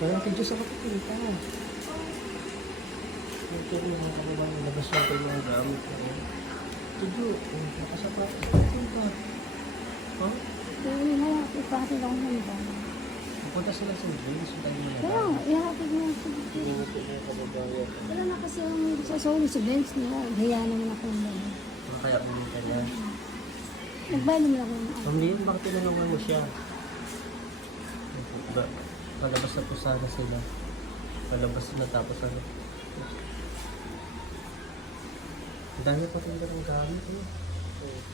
Parang kidyo sa kapitulita. Ito rin mga kababayan, labas natin mga gamit. Kidyo, nakasapatos natin pa. Ha? Hindi na lang, ipati lang mo ba? Pupunta sila sa James, yung kanina. Pero, ihatid mo sa Hindi mo ito mga kababayan. wala na kasi ang sasawin sa bench nila. Haya naman ako ng dami. Kaya pumunta niya. Nagbayad naman ako ng ano. Pamilyon, bakit tinanungan mo siya? Diba? Palabas na po sana sila. Palabas na tapos ano. Ang dami pa rin ng gamit eh.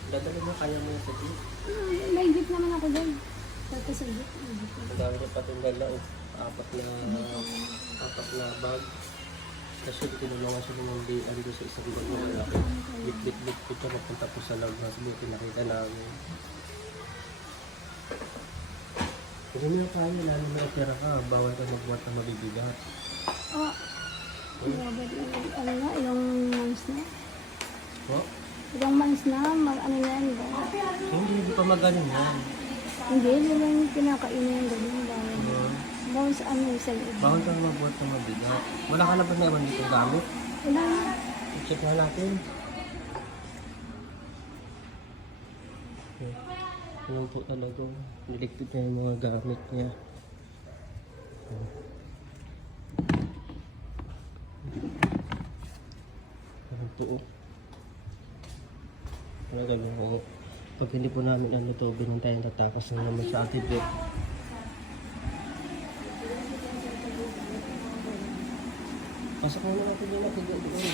Dadali mo, kaya mo yan sa jeep. May jeep naman ako doon. Pati sa jeep. Ang dami na pa rin dala o apat na bag. Kasi tinulungan siya ng hindi ando sa isang bag na malaki. Bit-bit-bit ko siya mapunta po sa labas. Buti nakita namin. Kung hindi mo kaya, lalo na opera ka, bawal ka magbuhat ng mabibigat. Oh, grabe. Ano na, ilang months na. Oh? Ilang months na, ano na yan, ba? Hindi pa magaling yan. Hindi, yun lang yung pinakainin yung ganyan. Bawal sa ano yung sa loob. Bawal ka magbuhat ng mabigat. Wala ka na ba naman dito gamit? Wala na. I-check na natin. Ayan po talaga. Niligpit niya yung mga gamit niya. Ayan po. Talaga lang. Pag hindi po namin ano to, binantayan tatakas na naman sa atin po. Pasok mo na natin yung natin.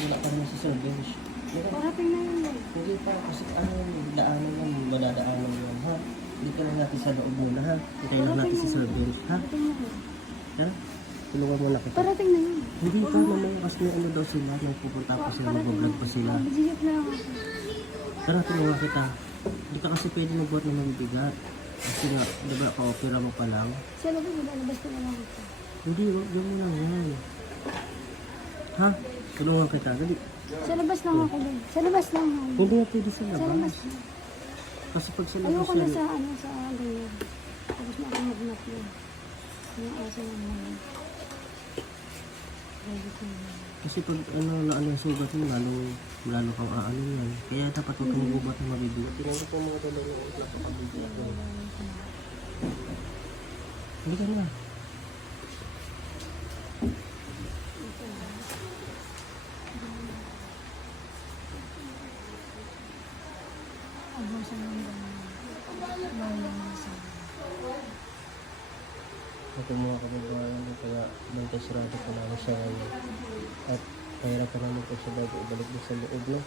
Wala pa naman sa service. Parating na yun. Hindi pa, kasi ano, daanan lang, madadaanan lang, ha? Hindi ka lang natin sa loob muna, ha? Hintayin lang natin sa service, ha? Parating na yun. Ha? Tulungan mo na kita. Parating na yun. Hindi pa, mamaya kasi may ano daw sila, may pupunta pa sila, mag-vlog pa sila. Jeep na ako. Tara, tulungan kita. Hindi ka kasi pwede magbuhat ng mabibigat. Kasi nga, di ba, pa-opera mo pa lang. Sa labas, lalabas ko na lang ito. Hindi, wag mo lang yan. Ha? Tulungan kita, dali. Sa labas lang ako doon. Sa labas lang ako. Hindi na pwede sa Sa labas labas. lang. Kasi pag sa labas Ayoko na yan, sa ano, sa ganyan. Tapos na ako mag-nap yun. Yung aso lang naman. Ready ko na. kasi pag ano na ano yung sugat mo, lalo kang aano yan. Kaya dapat huwag kang magubat ng mabibigat. Tinanong ko mga dalawa ng ulit na pakabibigat. Hindi ka na. Abusan lang ganyan. Bawal lang nasa. Ito mga kababayan, kaya nagkasirado ko namin siya ngayon. At pahirap pa namin po siya bago ibalik mo sa loob, no?